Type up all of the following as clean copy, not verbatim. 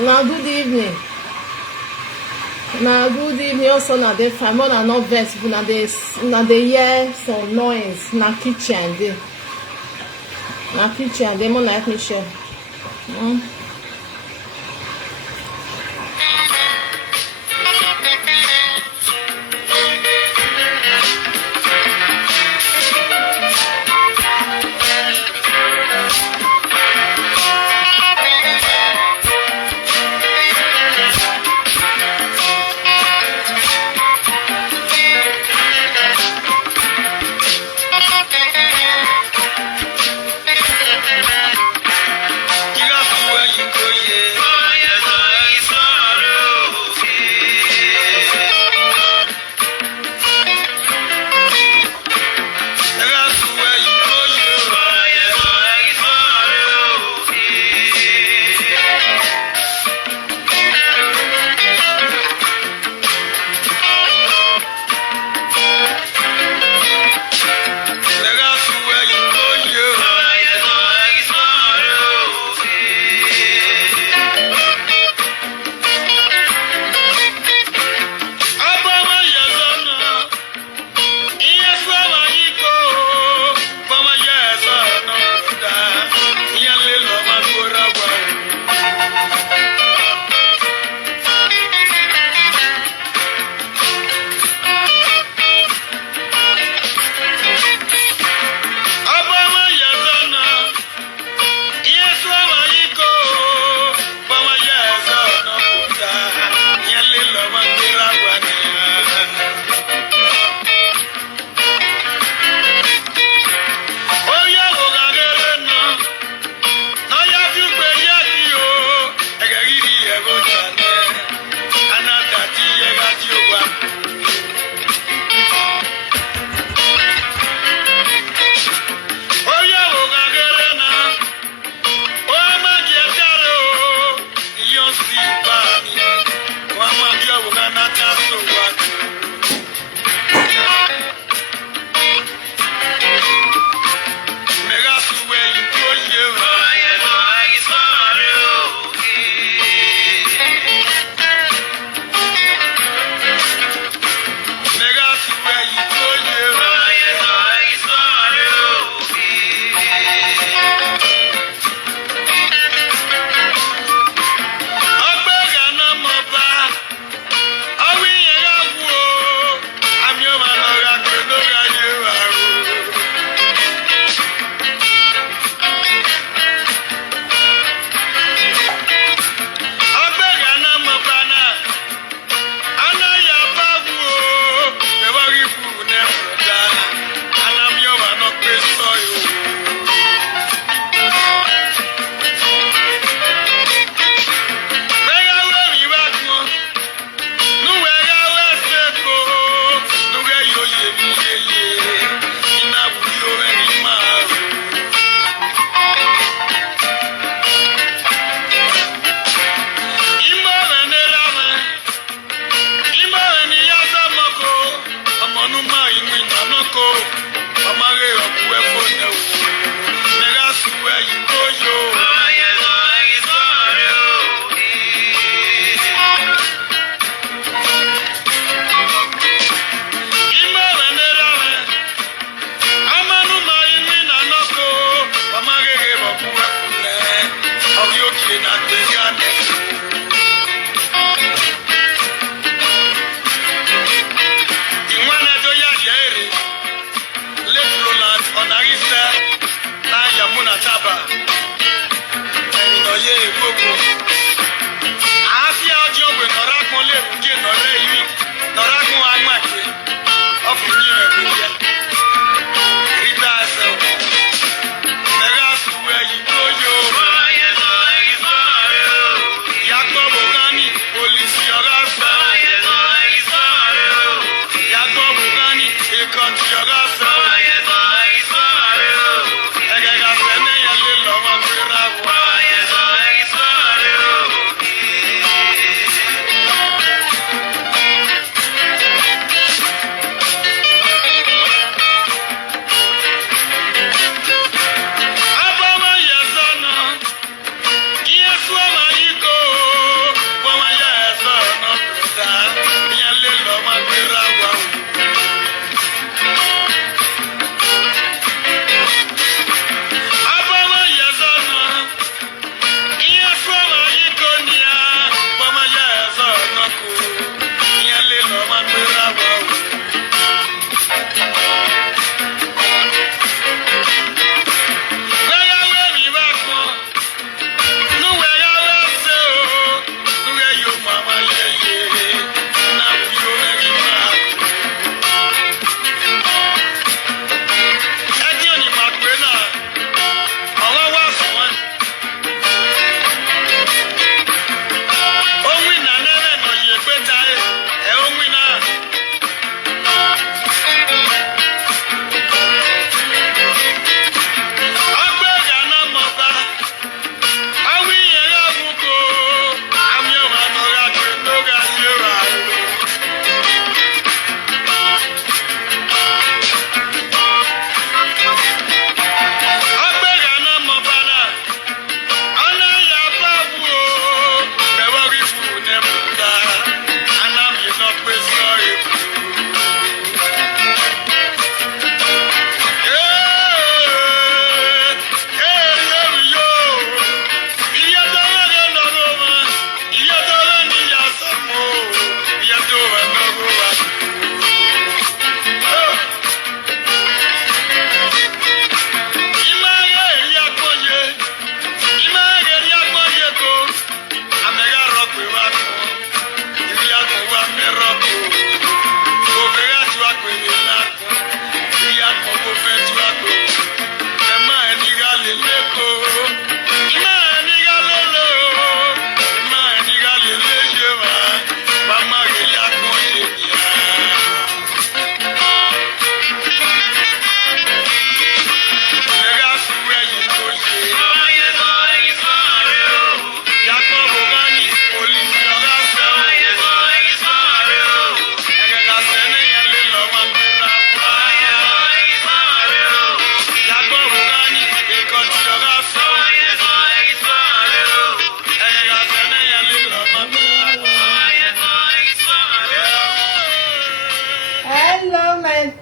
Now good evening. Now good evening. Also now the family are not vex. Now they hear some noise. Now kitchen dey. Now kitchen dey. More like me share.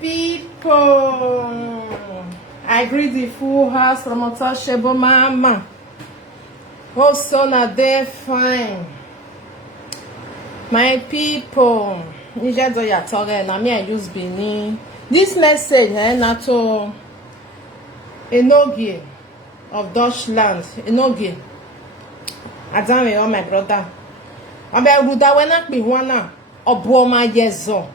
people. I greet the full house from Untouchable Mama. Oh, son, are they fine? My people. This message, Nato Enogie of Deutschland. Enogie. Adame, oh, my brother. Abe ruda wena pe wana obo ma yezo.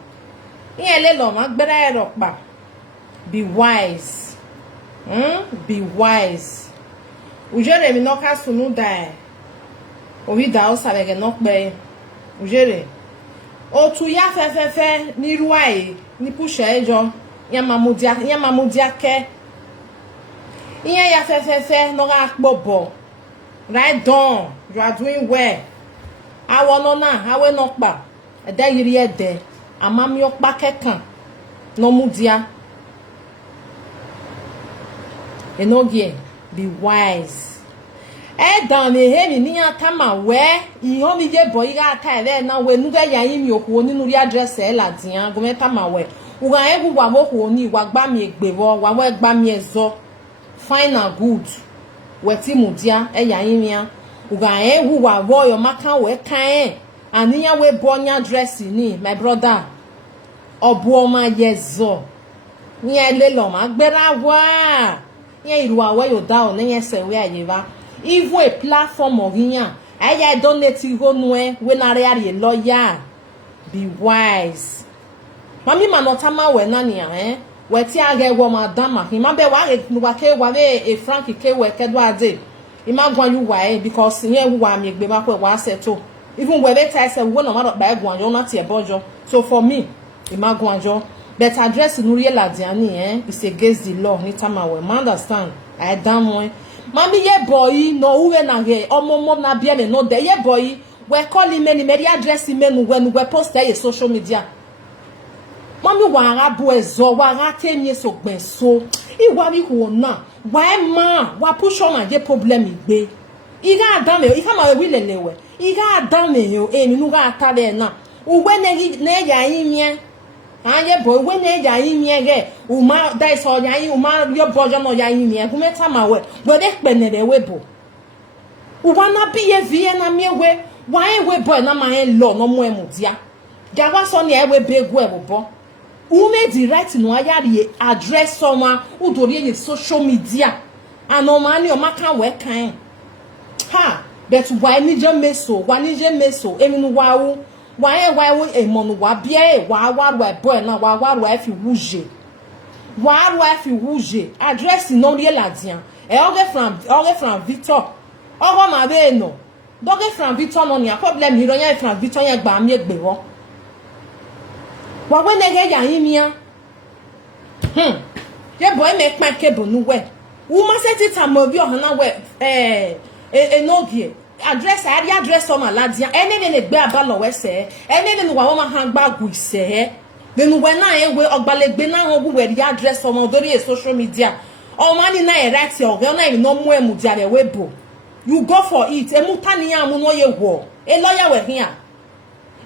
Iyen lo ma gbere ropa. Be wise. Be wise. Ujere mi no ka sunu da. Owi da o sabe no pe. Ujere. O tu ya fe ni ruai ni pushe ejo. Yan mamudia ke. Iyen ya fe no ga pobo. Right down. You are doing well. Awo no na awe no pa ede yiri ede amami okpa kekan no mudia enogie. Be wise. Dan he mi ni atama we iho mi je boy ga ata ele na we nu ga yan mi okuo ninu ri address e la dian go meta ma we uga egu wa mo ko ni wa gba mi egbewo wa we gba mi ezo fine and good we ti mudia e yan mi a uga who wa boy maka we kan aniya we bonya dress ni my brother obuoma yezo ni elelo ma gbera wa yen iru awe yo da o yen se we ayeva even a platform of yan aya donate go nu we na re ari lawyer. Be wise. Mami manota ma we na ni we ti age wo madam hi ma be wa ke wa e frank ke we ke do ade imagwan you why because here wa mi gbe ma ko wa settle even we better say we no ma ba egwan yo na ti e bojo. So for me imagwan jo but address no real ladiani is against the law ni time we understand I damn one mami ye boy no uwe na ge omo na bia me no de ye boy we call him many address him when we post there social media. Mami wa ra bo ezo wa ra temie so gben so iwa bi ho na wa ma wa push on aje problem igbe iga adam e ika ma we lelewe iga adam e yo emi nu ga atare na uwe ne ya yin mie anye boy we ne ya yin mie ge uma dai so ya yin uma yo bojo no ya yin mie ku meta ma we de penere we bo uwa na bi ye vie na mie we wa e we boy na ma e lo no mo emu dia dia wa so ne e we begu e bo who made the right no ayari address someone who do the social media and normally o maka we kan ha but why ni je meso emi nu wa wo why e mo nu wa bia e wa boy na wa fi wuje address no rie ladian e oge from Victor ogo ma be no doge from Victor no ni problem ni ro yan from Victor yan gba mi egbe wo wa we nege ya yimia ye boy me pa kebo nu we wo ma set it am obi ohana we enogie address area address o ma ladia ene ne gbe abalo we se ene ne wa ma han gba gu ise benu we na ye we ogbalegbe na ho bu we ria address o ma dori social media o ma ni na e right o ge na no mu emu dia we bo you go for it emu tani amu no ye wo e lawyer we here.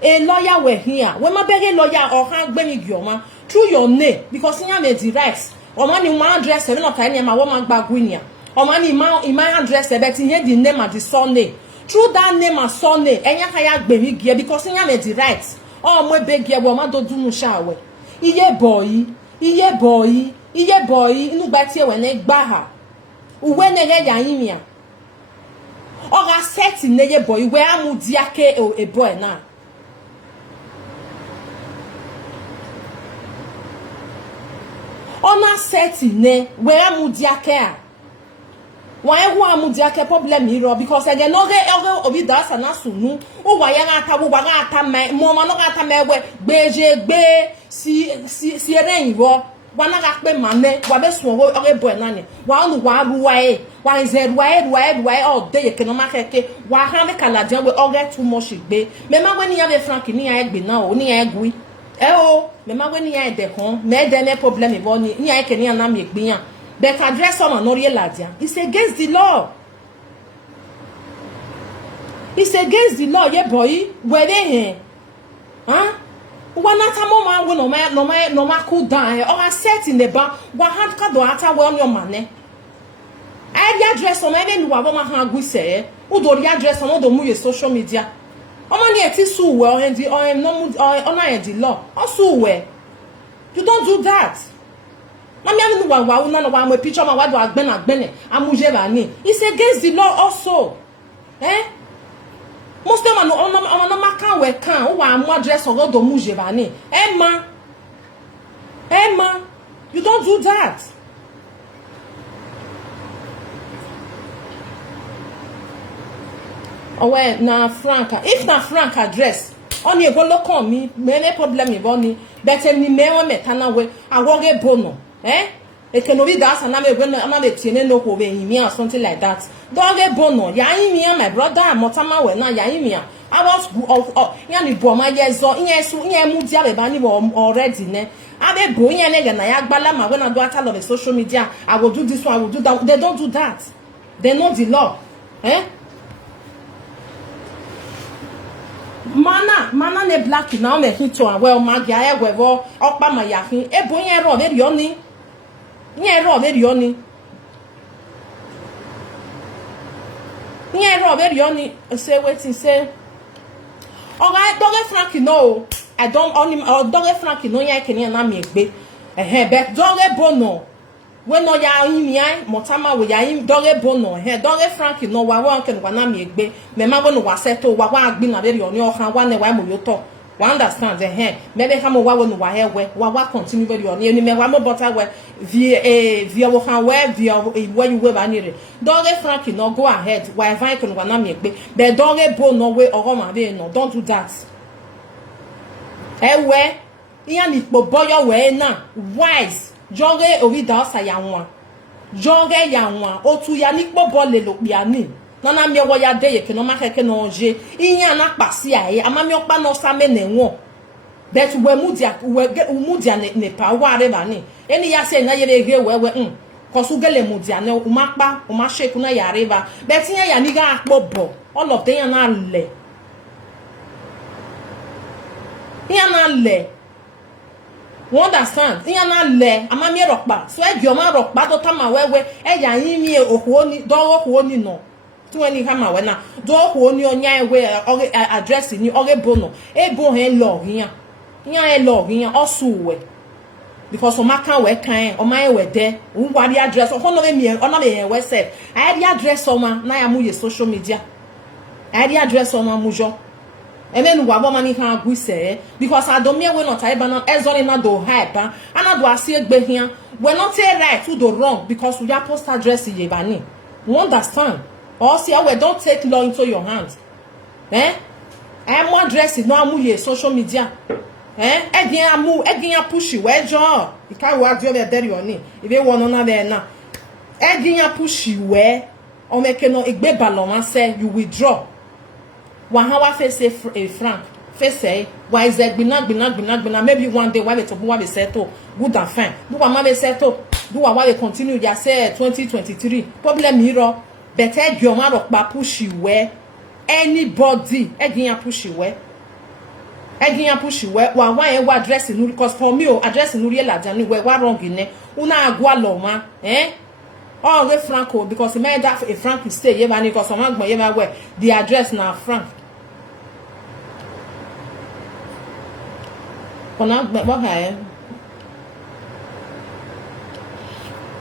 A lawyer were here. When my beg lawyer or hand gbemi gioma through your name because you have the rights. Or man in my address, seven of time, my woman bagwinia. Or man in my address, but in here the name of the son name. Through that name and son name, and you have gbemi gear because you have the rights. Oh, my beg your woman don't do no shower. Iye boy, no better when they baha. When they get yamia. Or a set in the boy where I'm diake or a boy now. Ona seti ne we amudiake a why who amudiake problem here because again oge obi da sana sunu o wa ya ata wo wa ata me mo ma no ata me we gbeje gbe si eren wo wa na ga pe mane wa be sun oge boy na ni wa nu wa ruwa e wa ze ruwa all day ke no ma keke wa ha me kaladian we oge too much gbe me ma we ni ya be frank ni ya egbe na o ni ya egui me ma we ni ya de kon me de ne problem e ni ya ke ni na me egbiyan but address on no real ladia it's against the law ye boy we dey here Wanata mama we no ma cool down or set in the bar wa hand ka do ata we on your man I the address on even wa ma han gu say who do the address on do mu your social media o ma ni e ti su we on the on no on na the law o su we you don't do that na me anu wa na wa mo picture ma wa do agbene amuje ba ni it's against the law also most of them no makan we kan o wa mo address o do muje ba ni Emma you don't do that owe na Frank if na Frank address oni e go lokan mi me problem e bo ni but ni me won meta na we awoge bono e can be that and I'm a tiene no ko be me or something like that doge bono ya me my brother motama we na ya me I was ya ni bo ma ye zo yen su yen mu dia be ba ni already ne abe bo yen ne na ya gbala ma when I do at all the social media I will do this one I will do that they don't do that they know the law mana ne black na o me hito an well ma gia e wevo opa ma ya hin e bo yen ro be ri oni yen ro be ri oni yen ro be ri oni say wetin say oga doge Frank no I don't only doge Frank no yen kini na mi egbe but doge bono we no ya yin yan motama we ya yin doge bono doge Frank no wa wa ken na mi egbe me ma bono wa seto wa agbi na be ri oni o kan wa ne wa mo yo to wa understand maybe ha mo wa no wa he we wa continue be ri oni ni me wa mo butter we via wo kan we via when you we ba ni re doge Frank no go ahead wa van ken na mi egbe but doge bono we o ma be no don't do that we yan ipo boyo we na wise Joge orida osa ya nwa joge ya nwa otu ya nikpo bole lo bia ni na mi owo ya de ye ke no ma keke no je iyan na pasi aye amami opa no same na enwo that we mudia ne pa wa re ba ni eni ya se na yere ge wewe kosu gele mudia ne umapa uma shake na ya re ba but ya ni ga akpo all of them na le ya na le you understand iyan na le amami ropa so e gyo ma ropa to tama wewe e ya yin mi oho ni do oho ni no tu eni kama we na do oho ni onya ewe address ni oge bono e bo he log yan osu we because o maka we kan o ma we de o wa di address o no me o na me we self I di address o ma na ya mu ye social media I di address o ma mu jo and then wa bo mani kan agu se because I don't mean we not I ban ezoni na do hype and I do asi egbe here we not say right to do wrong because we are post address ye bani you understand or see we don't take law into your hands I am address no amu ye social media egin push we jo e kai wa dio be there oni e be won na be na egin push we o make no egbe balon say you withdraw wa ha face a Frank face why is that gbina maybe one day why we to wa be settle good and fine do wa ma be settle do wa we continue ya say 2023 problem hero better gyo ma ro pa push we anybody egin push we wa e wa address nu because for me address nu real adan we wa wrong ne una agwa lo ma all the Franco because me that a Frank stay ye man because some agbon ye ma we the address na Frank kona what ha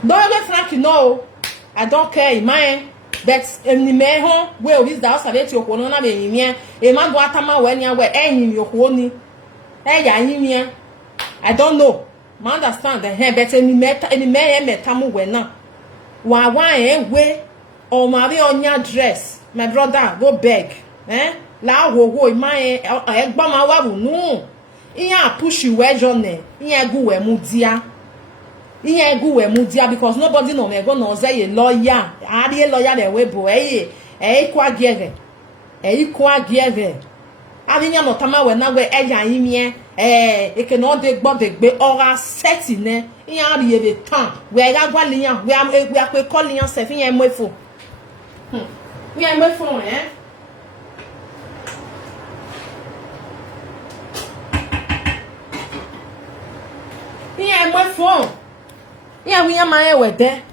don't Frank no I don't care man but ni me ho we o this house abeti okwo na be yin e ma do atama we ni we eyin okwo ni e ya yin I don't know ma understand the but ni me metamu we na wa we o ma be onya dress my brother go beg la wo ma egba ma wa ru nu iya push we jone iya gu we mu dia because nobody no me go no say a lawyer a lawyer de we bo kwa giere abinya no tama we na we eya yimie e ke no de gbe ora set ne iya ri ebe tan we ga gwa liyan we ape call liyan se fi yan mofo we yan mofo my phone. Yeah, we are my way there.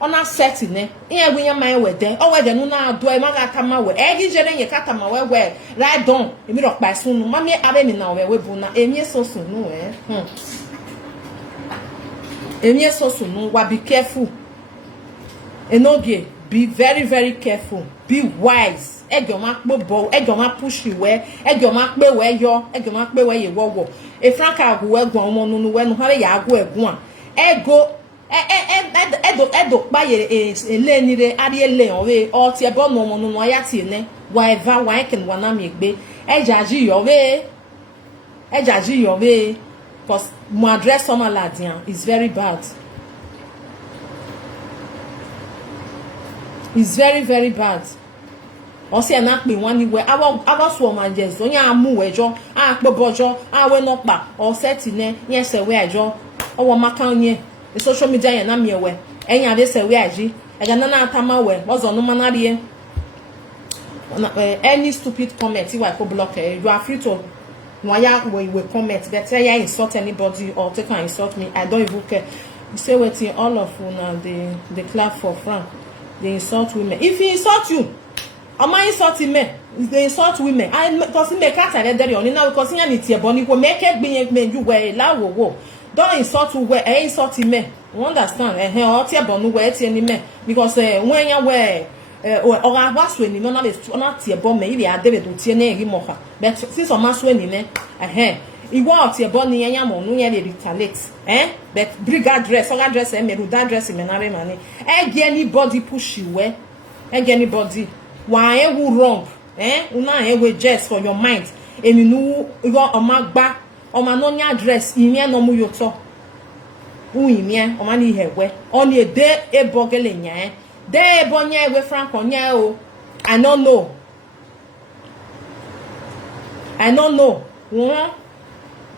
On a setting, eh? Yeah, we are my way there. Oh, where the Nuna do I magama way? Eggy Jeren, your catama where, right down, the middle of by soon. Mammy, I mean, now, where we buna, and yes, so soon, no, eh? And yes, so soon, no, be careful. And okay, be very, very careful. Be wise. Egg your mark bow, egg your mark push you where, egg your mark be where you're, egg your mark be where you walk. If Franca who will go on when how you are going, ego, edo, buy a lane, a lane away, or tea bon no yatine, why can one make be, ejaji your way, ejaji your way, because my dress on my ladian is very bad. It's very, very bad. Osi anak be one where our swarm just only a move jo, a bobojo, a we not back, or set in yes, a way jo, or macanye, the social media and I'm your way. Any of this a way, I got none tama way, was on no manadie. Any stupid comment, you are block, you are free to why we will comment, better I insult anybody or take and insult me. I don't even care. You say what all of you the clap for Frank. They insult women. If he insult you, am I insulting men? They insult women. I because me can't tell there only now because you need to body will make it be men you wear la wo. Don't insult you where insulting men. You understand? All tear bonu wear any men because when you wear or I was when you know not tear bomb maybe I did to tear name mocha. But since on my when you Iwa oti eboni enya mo nu ye dey retaliate but brigade dress oga dress me ruda dress me na money anybody push you anybody why who wrong una we just for your mind emi nu iwo omagba oma no nya dress imi no mu yoto imi oma ni hewe oni ede ebogele nya de ebonya we frank onya o I don't know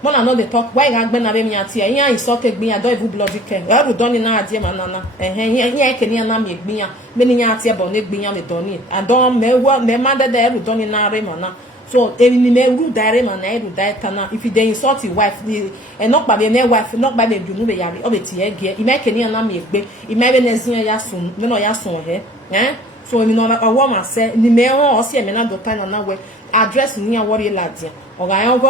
Mona no dey talk why gagbe na be mi ati e yan insult egbi yan do even bloody care e ru doni na adie manana yan ekeni na mi egbi yan me ni yan ati e bo na egbi yan me doni and don me mande de ru doni na re mana so emi me ru dare mana e ru dare kana if you dey insult your wife e no pa be me wife no pa be dunu be yare o be ti e gie e me ekeni na mi egbe e me be na zin ya sun me no ya sun so emi no owo ma se ni me won o se me na do time na we address ni yan worry ladia oga yan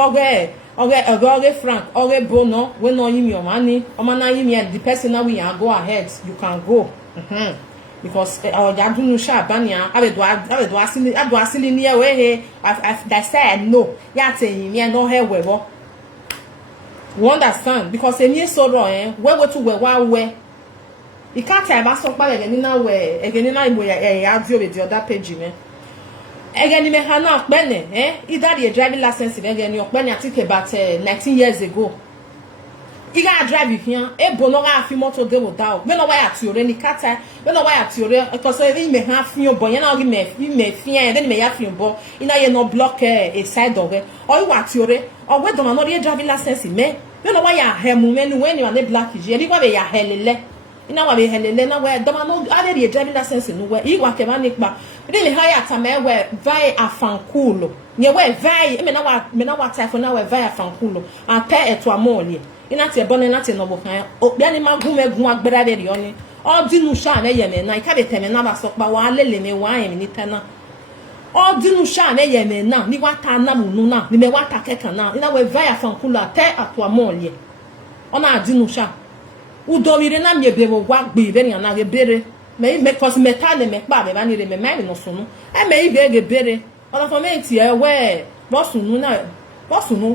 oge Frank oge bono we no yim your money omana yim ya the person now we go ahead you can go because our yadunu sha bania abedo asili ni e we I said no ya te yim ya no he webo you understand because emi soro we go to we you can't tell about so pa again na we again na ibo ya adio be the other page me again me hana okpene either the driving license again ni okpene I think about 19 years ago you got drive here bono ga fi moto de without me no why ati ore ni kata me no why ati ore because even me ha fi obo yen na me fi en then me ya fi obo ina ye no block a side of it or you ati ore or we don't know the driving license me no why ya hemu me ni when you are black je ni kwa be ya helele ina wa be helele na we don't know are the driving license no we igwa ke ma nikpa really high at me we vai afankulo nye we vai me na wa type na we vai afankulo ate eto amole ina te bone na te no bo kan obia ni magun megun agbera be ri oni o dinu sha na ye me na ika be teme na ba so pa wa lele me wa yen ni tana o dinu sha na ye me na ni wa ta na mu na ni me wa ta keka na ina we vai afankulo ate ato amole ona dinu sha udowire na me be wo wa gbe be ni na ge bere me cause me ta de me pa be ba ni re me me no sunu e me ibe ge bere ona for me ti e we bo sunu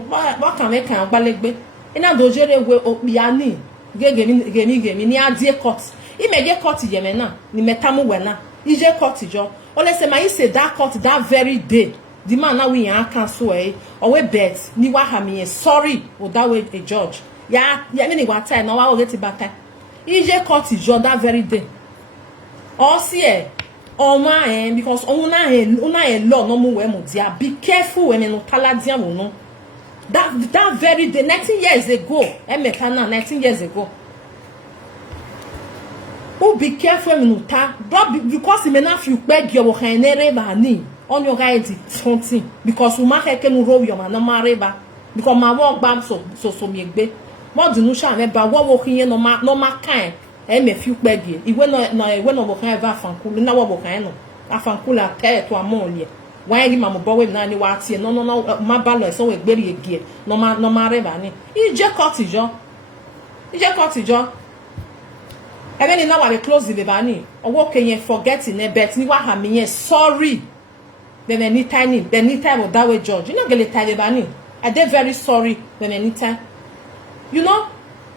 ba kan me kan gbalegbe ina dojere we opia ni gege mi ni adie court I me ge court ye me na ni metamu we na ije court jo only say my say that court that very day the man na we yan cancel or we bet ni wa ha me sorry o that way a judge ya me ni wa time na wa get back ije court jo that very day or see oma because una law no mu we mu dia be careful when no paladia wo no that very day 19 years ago emeka na 19 years ago oh be careful when no ta because me na fi pe gyo wo kan nere ba ni on your guide something because we ma keke no roll your man na mareba because ma work bam so me gbe mo dunu sha me ba wo kinye no ma kan e me fi pegi iwe no bo kan eva fankulu na wo bo kan no afankula te to amolie why gi ma mo bo we na ni wa tie no ma ba lo so we gberi egie no ma reba ni ije cotijo ebe ni na wa be close the bani owo kenye forgetting e bet ni wa ha mi yen sorry when anytime of that way judge you know get the bani I dey very sorry when anytime you know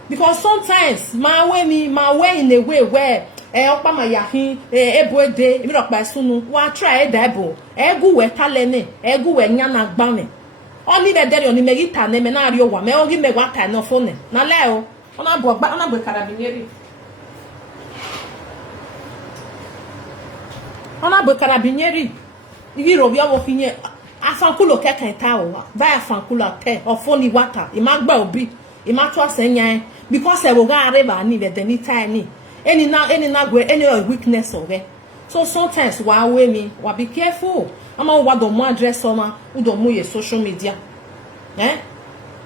because sometimes my way in a way where opa ma yahin eboede emi ro pa sunu wa try debo egu we talene egu we nya na gba me oni be dere oni me gita na me na ari owa me ogi me wa ta no phone na le o ona bo karabinieri igi ro bi awo finye afankulo keke ta o va afankulo te ofoni wata imagba obi imato asenya because e wo ga areba ni the ni time ni any na gwe any weakness of it so sometimes wa we me wa be careful ama wa do mo address oma u do mo ye social media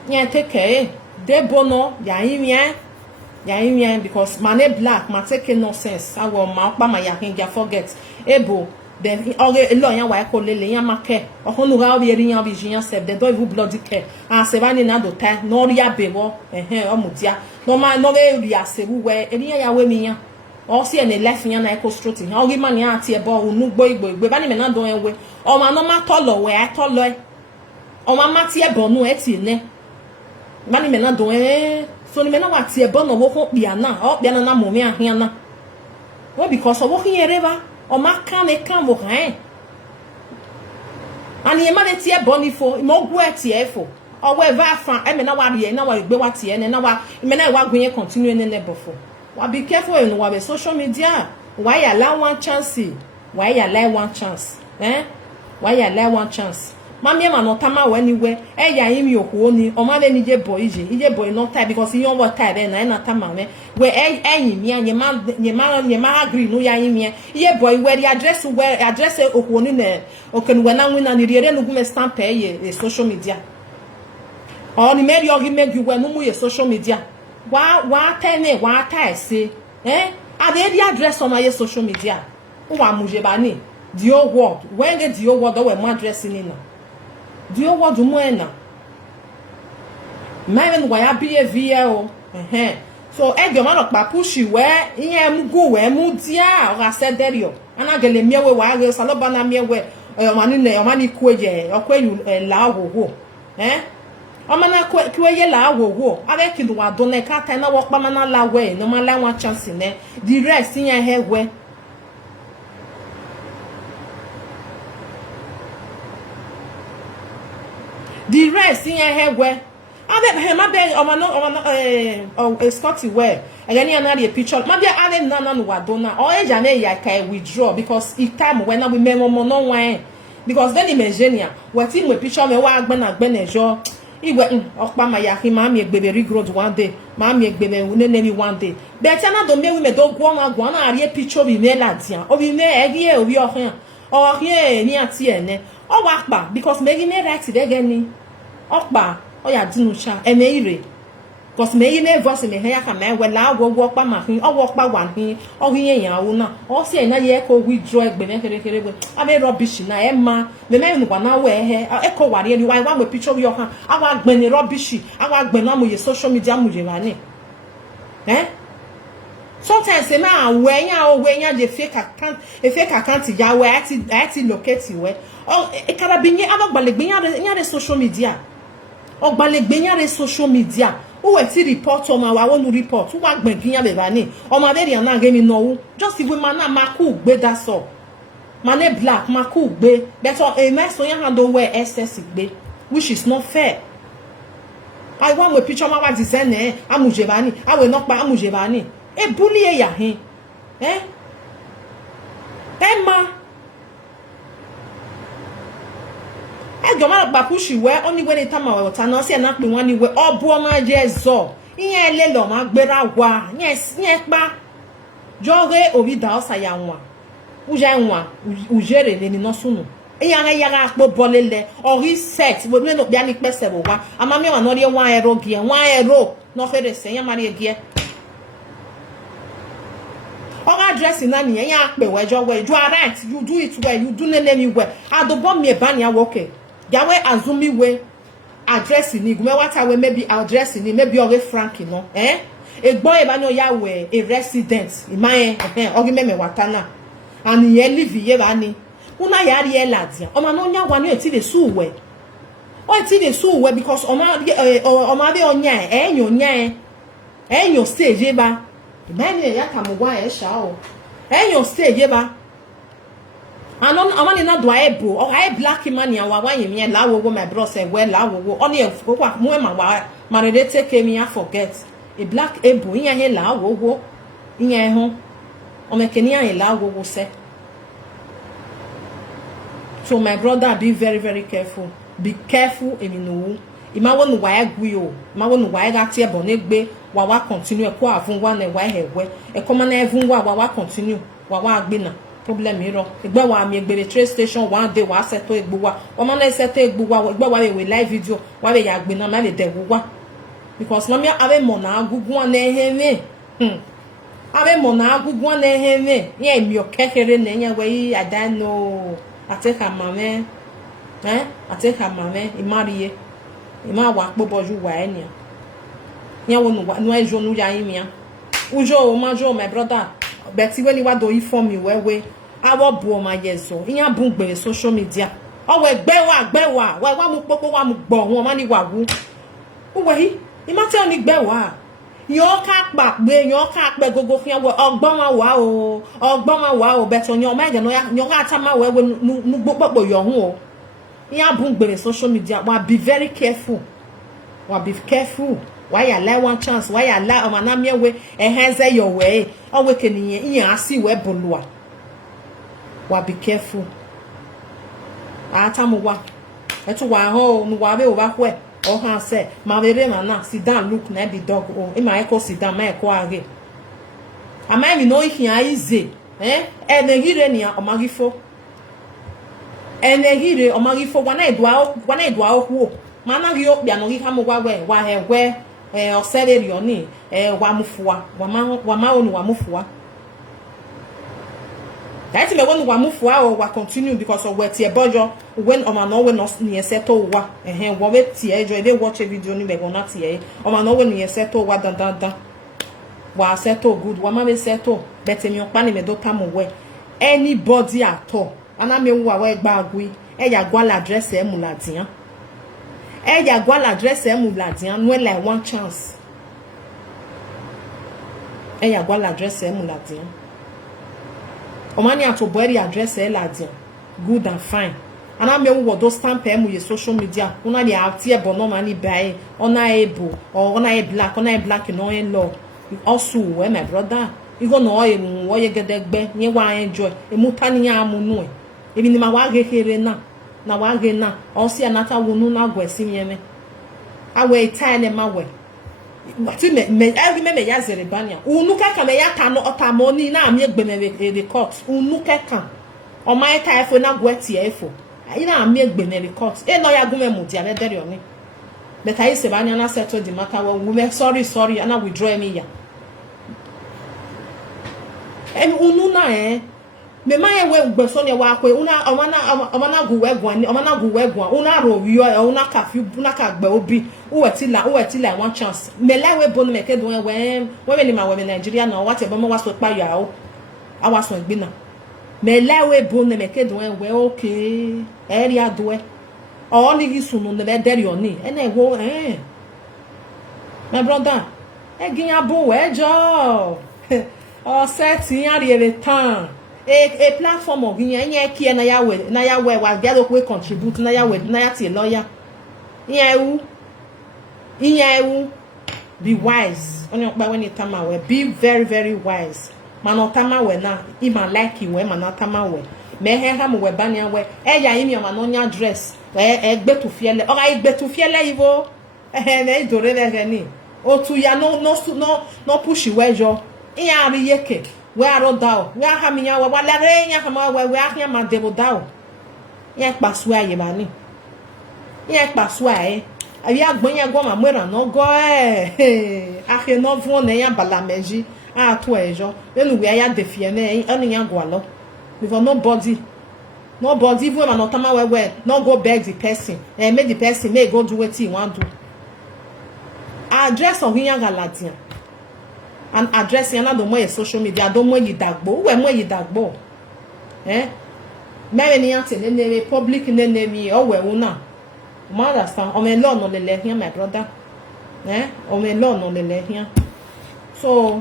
nya take care de bono ya yin because mane black ma take nonsense awo ma pa ma ya kin ja forget ebo then oge lo yan wa ko lele yan make ohunu ga obi eri yan bi jiyan sef they don't even bloody care se ba ni na do ta no ri abebo omutia no ma no be ri asewu we eri yan ya we mi yan o si ene life yan na eco straight yan ogi man yan ati ebo unu gbo igbo ba ni me na do en we o ma no ma to lo we I to lo o ma ti ebo nu e ti ne ba ni me na do so ni me na wa ti ebo no wo ko bia na mo mi ahian na we because o wo kin ereba o ma kan e kan mo han ani e ma de tie boni fo mo gu etie fo o we va fan e me na wa rie na wa gbe wa tie ne na wa me na wa gunye continue ne ne bofo wa be careful in wa be social media why allow one chance why allow one chance mami ma no tama we anywhere e ya yin mi okuo ni o ma be ni je boy no time because you want time na tama me we eyin mi anye ma agree no ya yin mi ye boy we the address okuo ni na okenu we na wina ni riere no gume stamp ye social media o ni me ri make you we no mu ye social media wa tene wa ta ese ade the address on my social media wa muje ba ni the whole world when the whole world we mo address ni na dio wadu moena maven wa ya behavior o so e go man pa pushi we iye mugu we mu dia o ga se derio ana gele miewe wa ga saloba na miewe o mani kueje o kwenyu la wowo o mana kueye la wowo ave kidu wa don e ka ta na wo pa mana la we no ma la one chance ne the rest iye he we the rest in here where ave ma be o Scotty where again you na the picture ma be ave na no wa dona o eja na ya kai withdraw because it time when we memo no wan because then imagine what in we picture me wa agba na jo igwe okpa ma ya ki ma mi egbebe regrowth one day ma mi egbebe nemi one day but na do me we me do gwo na ari picture bi me la dia o bi me egi e obi ohan o hie ni ati ene o wa pa because me gi me right there gani okpa o ya dinucha eme ire because me yi na voice me ya ka me we la wo pa ma hin o wo pa wa hin o hin yan wo na o se na ye ko withdraw egbe me kere we abe rubbish na e ma me me nu kwa na we e ko ware ni wa me picture yo kan awa gbe ni rubbish awa gbe na mo ye social media mo je wa ni sometimes se ma we yan the fake account ya we ati locate we o e karabinye agbalegbe yan social media ogbalegbe yan social media o we ti report o ma wa wonu report o wa gbegin yan be ba ni o ma be ri na ge mi no just if we man na ma ku gbe that so mane black ma ku gbe but e ma so yan handle we excess gbe which is not fair I want we picture ma wa design amuje ba ni awe no pa amuje ba ni e bully e ya hin Emma e go ma pa push we only when it time we ta na se na pe won ni we obu o ma je zo iyan ele lo ma gbera wa yen pa jore obi da osa ya nwa uja nwa ujere le ni no sunu yaga akpo bolele ori sex we no bia ni pese bo wa amami wa no de 1 euro gie 1 euro no fere se yan mari gie or address na ni yan pe wejo we you are right you do it well you do nene me well adobo me ba ni awoke yawe azumi we address ni gume wata we maybe address ni maybe ore frank no egbon e ba ni o ya we a resident imaye ogi meme wata na and ye live ye ba ni una yari e ladia o ma no nya wa no eti de su we o eti de su we because o ma be onya enyo stage ba many ya kamugwa e sha o enyo stage ba anon amani na do ebo o ai black man ya wa wan yemi la wo my bros e we la wo oni e kwa mu e ma wa marede take me I forget a black ebo nya he la wo nya ho o me kenia he la wo se. So my brother, be very, very careful. Be careful, Eminu. Ima wonu wa egwi o. Ima wonu wa egati e bonegbe. Wa continue. Ko avun wa na wa hewe. E koma na evun wa continue. Wa agbina. Problem iro. Egbe wa mi egbe train station one day wa seto egbu wa. Wa ma na seto egbu wa. Egbe wa we live video. Wa we ya agbina ma le dewu wa. Because mami ave mo na agugun na eheme. Ave mo na agugun na eheme. Ye mi o kekere na nya we I don't know. I take her mama, I take her mama, Imarie, Ima wa boboju wa enya. Nya wonu no ejo nu ya imia. Ujo majo my brother. But when you wa do inform me we awo bu ma yeso. Inya bun gbe social media. O we gbe wa mu popo wa mu gbo won ma ni wa wu. Uwe Ima te oni gbe wa. Yo ka pa gbe yo ka pe gogo fian wo ogbon wa o beto nyo ma je no ya nyo ka ta ma we nu gbogbo yo hun o yan bun gbere social media wa be very careful why ya lie one chance why ya lie o ma na me we enhance your way o we keniyan yan asi we bolua wa be careful ata mo wa eto wa ho nu wa be o ba kwe o han say ma vere ma na sit down look na be dog o e ma e ko sit down ma e ko age ama mi no hian ize enegire ni o magifo wa na edua oku ma na ri o bia no ri ka mo wa hewe o seleri oni wa mufua wa ma onu wa mufua that me when wa mufua o wa continue because of we tie bojo when o ma no we no ni seto wa wo we tie ejo dey watch a video ni me go na tie o ma no we ni seto wa dan wa seto good wa ma be seto but me opa ni me do tamu we anybody at all ana me wa we gba agui e ya gwa la address e mu ladian no like one chance e ya gwa la address e mu ladian omani atobori address e ladian good and fine ana me wo do stamp e mu ye social media una dey out here but no mani buy ona able or ona e black no in law also we my brother you go no e mu wo ye gedegbe yin wa enjoy e mu tani ya amunu e ebi ni ma wa gekere na wa ge na o si anata wonu na gwesi mieme awe time ma we ti me ya zere bania unu ka me ya ta no otamoni na ami egbeme the court unu ka o mai ta efo na gweti efo ina ami egbeme the court e no ya gume mu dia be dere oni but I say bania na settle the matter we sorry and I withdraw me ya em unu na me ma ye we gbeso ne wa kwe una omana gu we gwan una ro wi o una ka fi una ka gbe obi o weti la one chance me la we bonu me ke do we ni ma we Nigeria na what e bo mo wa so pa ya o awa so gbina me la we bonu me ke do we okay area do e o ni gi sunu ne be dere oni ene wo my brother e ginya bo we jo o set yan re tan a platform of yen ki na ya we wa get we contribute na ya tie lawyer yen be wise only when you tama we be very very wise man o tama we na e man like you we man o tama we me he ha mo we bania we ya imi o man onya address gbe to fiele o ga gbe to fiele ivo na idore le ni o tu ya no push we jo iya ri yeke we are dao we ha minya we la re nya ha ma we ahia ma debo dao Yen pasu aye bani. Yen pasu aye. Abi agbon yen go ma mwera no go ahe no vwo na yan balameji a to ejo. Enu we ya defie na enu yan go alo. Because nobody even man otama we no go beg the person. Make the person may go do what he want do. Address on yan galadian. And address yana do mo social media do mo yidagbo. We mo yidagbo. Many ni yan te ne public ne mi o we una. Ma understand? On me law no le here, my brother. On me law no le here. So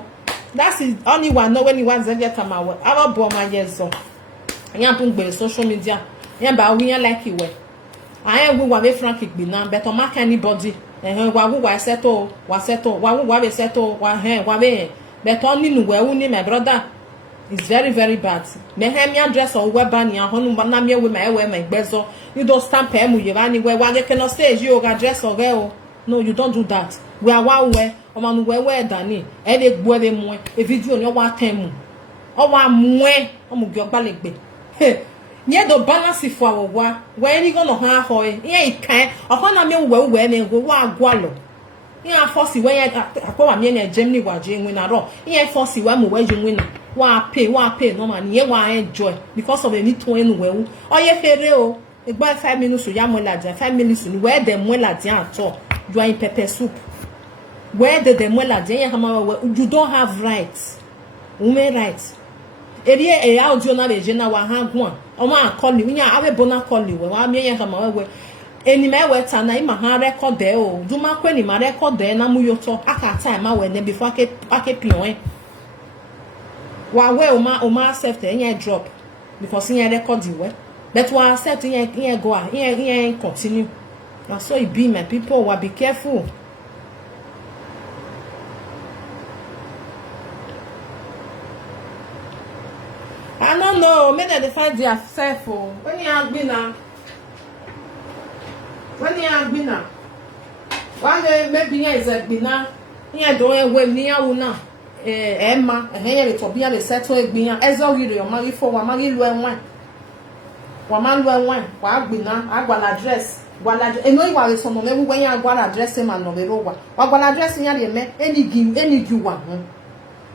that's the only one. No, when you want to get our bomb my years so. Yan pun gbe social media. Yan ba we yan like you we. Ayen we wa be frank igbe na but on mark anybody. Wa settle, wa be settle, wa be. But only nu we uni my brother. It's very, very bad. Me hem ya dress or web ban ya honu na me we my gbezo. You don't stamp em you anywhere. Wa get no stage you ga dress or girl. No, you don't do that. We are one way. O manu we dani. E de gbo be mo. E video ni o wa temu. O wa mwe. O mu gyo gbalegbe. Nye do balance for awowa. We ni go no ha hoy. Ye ikan. O ko na me we me go wa agwalo. Ye force we akwa me na Germany wa je nwe na ro. Ye force we mo we je nwe na. Wa pay no man. Ye wa enjoy because of any to enu we. O ye fere o. Egba 5 minutes ya mo la 5 minutes ni where dem mo la dia at all. You are in pepper soup. Where the dem mo la dia you don't have rights. Women rights. Eri e audio na be je na wa ha gu a. O ma call ni nya awe bona call ni we wa me yen kama we. Eni me we ta na ima ha record there o. Du ma kwe ni ma record there na mu yoto aka time ma we ne before ake pion. Wa we o ma accept yen drop because yen record we. But we accept yen go a yen continue. Now so it be my people, will be careful. I don't know. Maybe they find their self. When you have been one day maybe is a bina. Here don't we near una. Emma, and here it will be a settle a bina. As all you marry for one marry one. One wa bina, I got address. Eno iwa we so no me when you go address him and no be ro wa go address nya de me any gi wa ho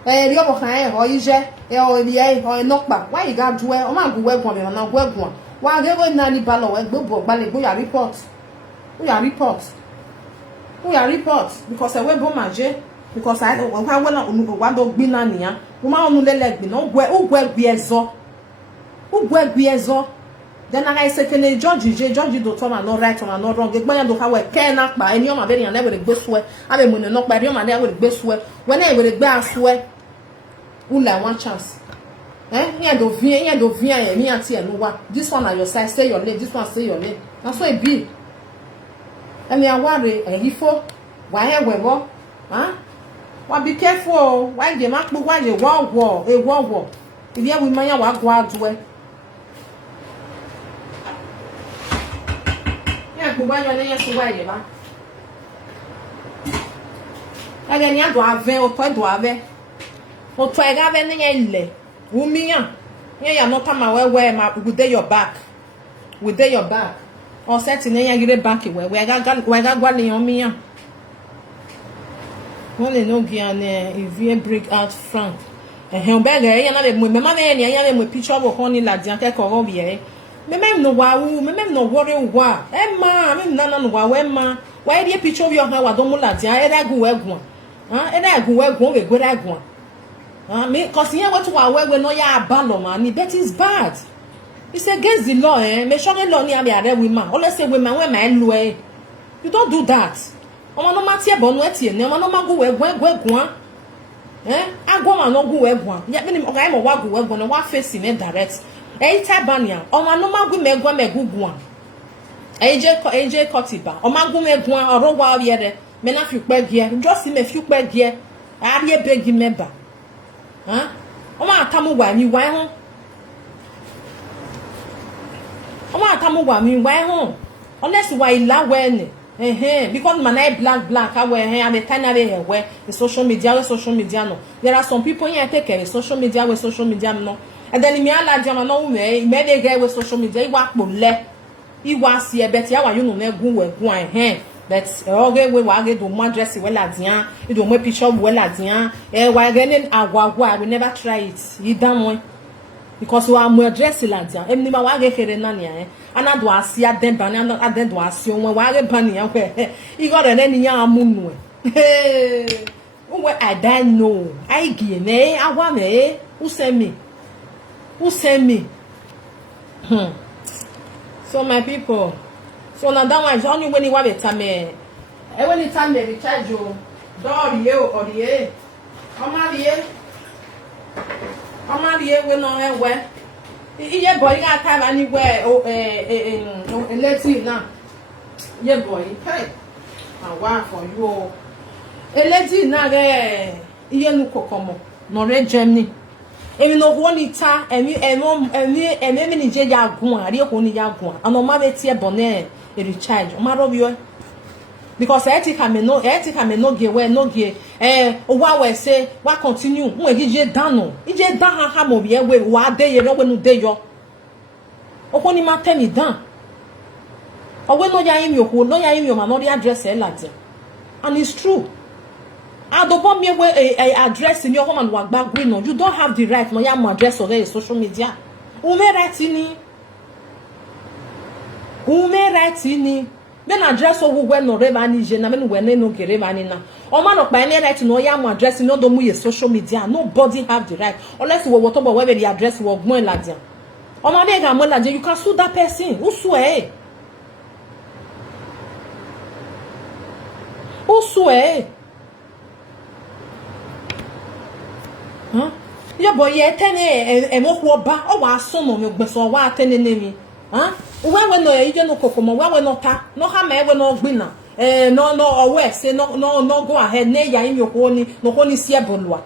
ri obo kan ho ije o bi ho nokpa why you got do o ma go we gon me na go egun wa ge go na ni balo we gbogbo gbale go ya report because I we bo maje because I wa na wa do gbi na niya wo ma onu lele gbi na o gwe ezo. Then I say, can a judge do tell me no right or no wrong? The man do how I can not by any of my very and never go swear. I mean, when not by your man, I would go swear. When I would go swear, Ula one chance. Here do via, me and tea and what. This one on your side, say your name, this one say your name. That's why it be. And I worry, and he for why I will, huh? Well, be careful. Why the mark, why the war, a war. If you have with my walk, what do Kubanyo na yesu wa ye ba aga ni ado ave o to ave na ye ile wumiyan ye ya no tama we ma we dey your back o set na ye gire back we ga gwa le yon miyan won le no gi an if break out frank o be ga ye na le mo me ma ye ni ye le mo picture bo kon ni la dian ke ko ro bi ye me no worry wa Emma me nana no wa Emma why dey picture of your ha wa do muladia e da gu egun e da gu egun we go da gun me cause here what wa we no ya abalo man ni that is bad. It's against the law me sure law ni abi are women always say women when my lu you don't do that o ma no ma tie bonu etie ne o ma no ma gu egun agwo ma no gu egun ya me ni o ga mo wa gu egun no wa face me direct Tabania, o ma no magu megwa meguguan. AJ Kotiba, o magu meguan or wa yede, mena few begia, just in a few begia, I be a big member. O ma tamu wa mi wa hon. O ma tamu wa mi wa hon. Unless wa ila wen. Because man black I wear and the kind of wear the social media no. There are some people here take social media with social media no. and then me ala jama no me dey get with social media iwa pole iwa si ebet ya wa you no na gun we gun but oge we wa ge do mo address we la dian e do mo picture we la dian wa ge ni agwagwa I will never try it you dan one because we am address la dian em ni ma wa ge kere na nia ana do asia den ban ana aden do asio won wa ge ban nia we I got na ni ya amunu we I don't know I give me awa me who send me so my people so now that one is only when you want it time when it's time they recharge you door you or the Omariye we no ewe iye boy ga time anywhere let's see now ye boy hey awa for you eleti na ge iye nu kokomo no re Germany emi no ho ni ta emi ni je ya gun ari ko ni ya gun ano ma be tie bone e recharge o ma ro bi because etika me no ge we no ge owa we say wa continue mu e je dan ije dan ha mo bi e we wa de ye no we nu de yo o ni ma te mi dan o we no ya imi o no ya imi o ma no the address e la je and it's true adobo me we address in your home and wagba green on you don't have the right no ya mo address or social media u me right ni then address owo we no reba ni je na me we no gere ba ni na o ma no pa any right no ya mo address no do mu ye social media nobody have the right unless we what about where the address we gbon ladian o ma be ga mo ladian you can sue that person who sue huh ya boy ye tene e mo ko ba o wa so no me gbeso wa tene ne mi huh we no e je no kokomo we no ta no ha me we no gbina no owe say no go ahead ne ya imi ko ni no ko ni si ebolua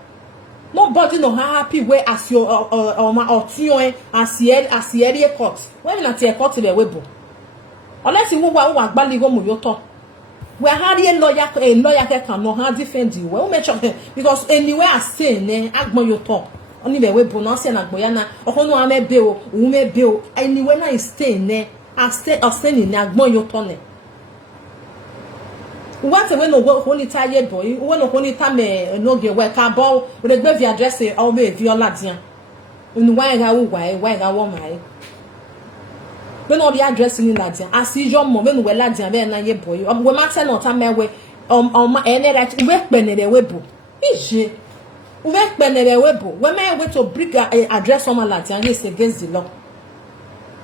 nobody no happy we as your ma otion as area court when na tie court be we bo unless you wa gbali go mu yo to we had a lawyer can no ha defend you we make sure because anywhere I say ne agbon yo to oni be we bonus na agboya na okono amebe o umebe o anywhere na stay ne I stay ni agbon yo to ne what we no go only tired boy we no only time no ge we ka bo we dey gbe vi address e o be vi oladian unu wa ga wo mai we no the address in ladian as your mom when we ladian be na ye boy we ma tell no time we any right we pe ne we bo ije we pe ne we bo we ma we to bring address on ladian is against the law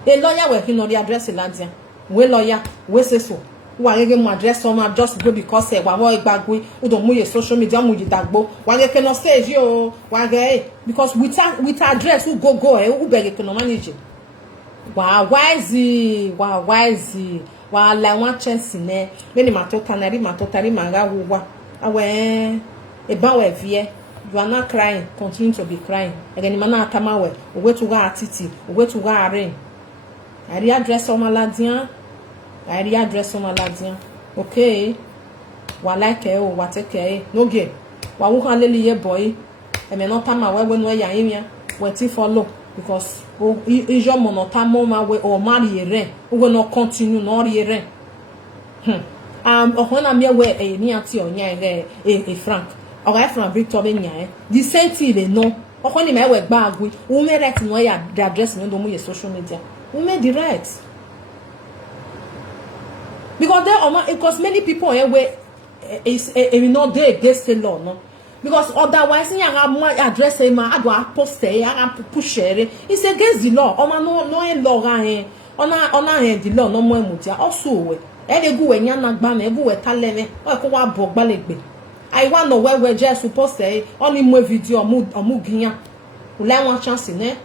a lawyer we no the address ladian we lawyer we say so wa gege mo address on just go because wa wo igbagwe u do mu ye social media mu yidagbo wa gege no stage yo wa ge because with address u go u be ge no manage wa wise wa la wan chance ne me ni matotari manga wuwa awe e ba we vie you are not crying continue to be crying again mana atama we owe to ga atiti owe to ga are ari address o maladian okay wa like e o wa take e no ge wa wu kan lele ye boy e me no tama we no ya yin we ti follow because ijo monota mo ma we o mari re we no continue no re ohona me we ni ati onya e Frank o ga Frank Victor be nya the same thing le no ohoni me we gba agwe wo me right no ya the address no do mu ye social media we made the right because there because many people we is not there against the law no because otherwise you have address him ado post you push it's against the law oma no law ona the law no mo emutia also we e dey go we nya na gba na e go we taleme o ko wa bo gbalegbe I want know where we just supposed say only more video omu giyan o la one chance ne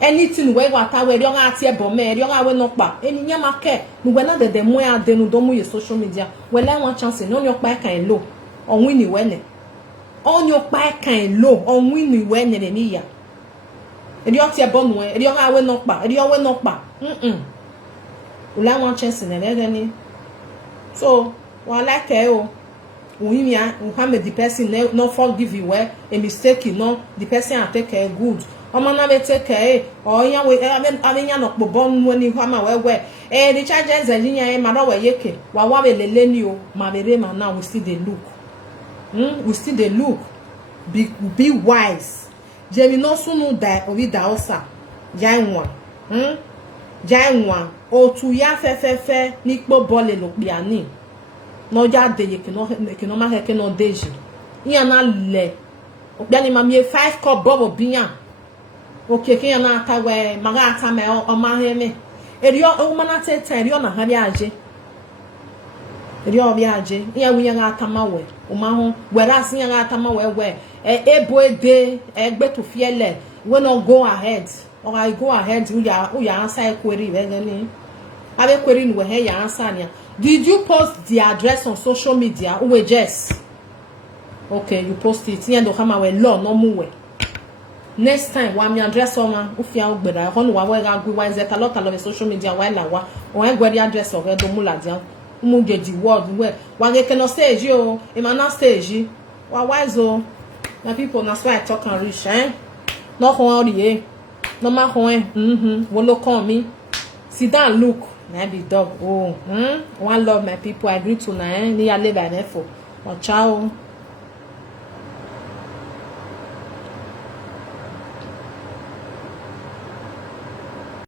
anything we wa ta we ri on ati e bo me ri on we no pa eni nya ma ke nu we na de mo ya denu do mu ye social media we la one chance no ni pa kan lo on win ni we ne on your pa kan lo on win ni we ne ni ya ri o ti e bo nu e ri on we no pa ri on we no pa o la one chance ne le ni so wa like e o Muhimia, Muhammad, the person not forgive you well, a mistake, you know, the person I take good. Omo na be take care o yan we anya no pobo nwo ni hwa ma wewe the charges engineer e ma do we yeke wa be lele ni o ma be re ma now we still dey look we still dey look be wise jemi no sunu da obi da osa janwa janwa otu ya fe ni po bole lo pe ani no ja de yeke no ma heke no deji yan na le obi ani ma mi 5 cup bobo biyan okay ke yana ata we maga ata me o ma he me eri o ma na tete eri o na ha bi aje eri o bi aje iya wi yan ata ma we o ma ho whereas yan ata ma we ebo ede egbe to fiele we no go ahead or I go ahead you ya answer query we ni abe query ni we he ya answer ni did you post the address on social media we just okay you post it yan do kama we law no mu we next time wa mi address oma ufia ogbera ho no wa we ga gwi wa nzeta lot of social media wa la wa o en gweri address of edo mu ladia mu geji word we wa ge keno stage o e ma na stage wa wise o na people na so I talk and reach no ho ori no ma ho wo lo come me sit down look na be dog one love my people I agree to na ni ya le ba nefo ciao.